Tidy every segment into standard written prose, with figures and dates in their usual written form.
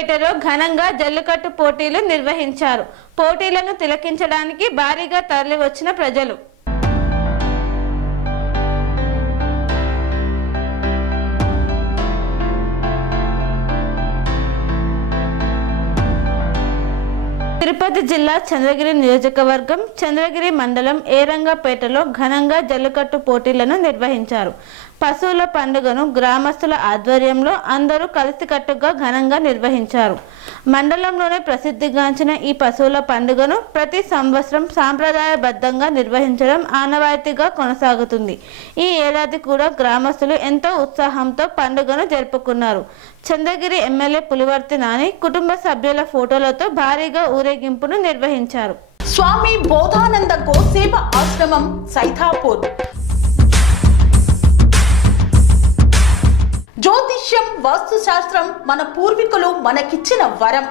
ఏరంగపేటలో ఘనంగా జల్లికట్టు పోటీలు నిర్వహించారు. పోటీలను తిలకించడానికి భారీగా తరలివచ్చిన ప్రజలు తిరుపతి జిల్లా చంద్రగిరి నియోజకవర్గం చంద్రగిరి మండలం ఏరంగపేటలో ఘనంగా జల్లికట్టు పోటీలను నిర్వహించారు. పశువుల పండుగను గ్రామస్తుల ఆధ్వర్యంలో అందరూ కలిసికట్టుగా ఘనంగా నిర్వహించారు. మండలంలోనే ప్రసిద్ధిగాంచిన ఈ పశువుల పండుగను ప్రతి సంవత్సరం సాంప్రదాయబద్ధంగా నిర్వహించడం ఆనవాయితీగా కొనసాగుతుంది. ఈ ఏడాది కూడా గ్రామస్తులు ఎంతో ఉత్సాహంతో పండుగను జరుపుకున్నారు. చంద్రగిరి ఎమ్మెల్యే పులివర్తి నాని కుటుంబ సభ్యుల ఫోటోలతో భారీగా ఊరేగింపును నిర్వహించారు. స్వామి బోధానంద గోసేవ ఆశ్రమం సైథాపూర్. జ్యోతిష్యం, వాస్తుశాస్త్రం మన పూర్వీకులు మనకిచ్చిన వరం.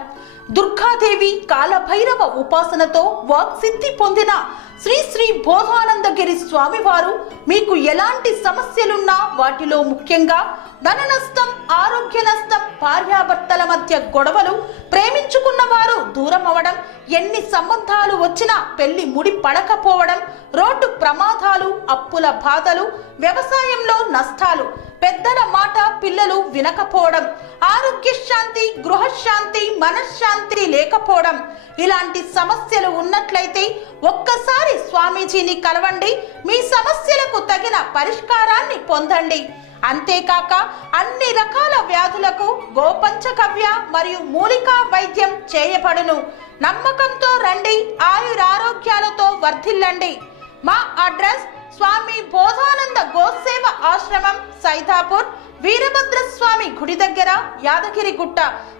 దుర్గాదేవి, కాలభైరవ ఉపాసనతో వాక్సిద్ధి పొందిన శ్రీ శ్రీ బోధానందగిరి స్వామివారు మీకు ఎలాంటి సమస్యలున్నా, వాటిలో ముఖ్యంగా ధన నష్టం, ఆరోగ్య నష్టం, భార్యాభర్తల మధ్య గొడవలు, ప్రేమించుకున్న వారు దూరం అవడం, ఎన్ని సంబంధాలు వచ్చినా పెళ్లి ముడి పడకపోవడం, రోడ్డు ప్రమాదాలు, అప్పుల బాధలు, వ్యవసాయంలో నష్టాలు, పెద్దల మాట పిల్లలు వినకపోవడం, ఆరోగ్య శాంతి, గృహశాంతి, మనశ్శాంతి లేకపోవడం, ఇలాంటి సమస్యలు ఉన్నట్లయితే ఒక్కసారి స్వామీజీని కలవండి. మీ సమస్యలకు తగిన పరిష్కారాన్ని పొందండి. అంతేకాక అన్ని రకాల వ్యాధులకు గోపంచకవ్య మరియు మూలికా వైద్యం చేయబడును. నమ్మకంతో రండి, ఆయురారోగ్యాలతో వర్ధిల్లండి. మా అడ్రస్ స్వామి బోధానంద గోసేవ ఆశ్రమం సైథాపూర్, వీరభద్రస్వామి గుడి దగ్గర, యాదగిరిగుట్ట.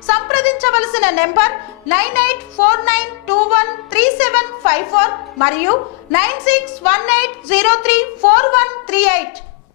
సంప్రదించవలసిన నెంబర్ 9849213754 మరియు 9618034138.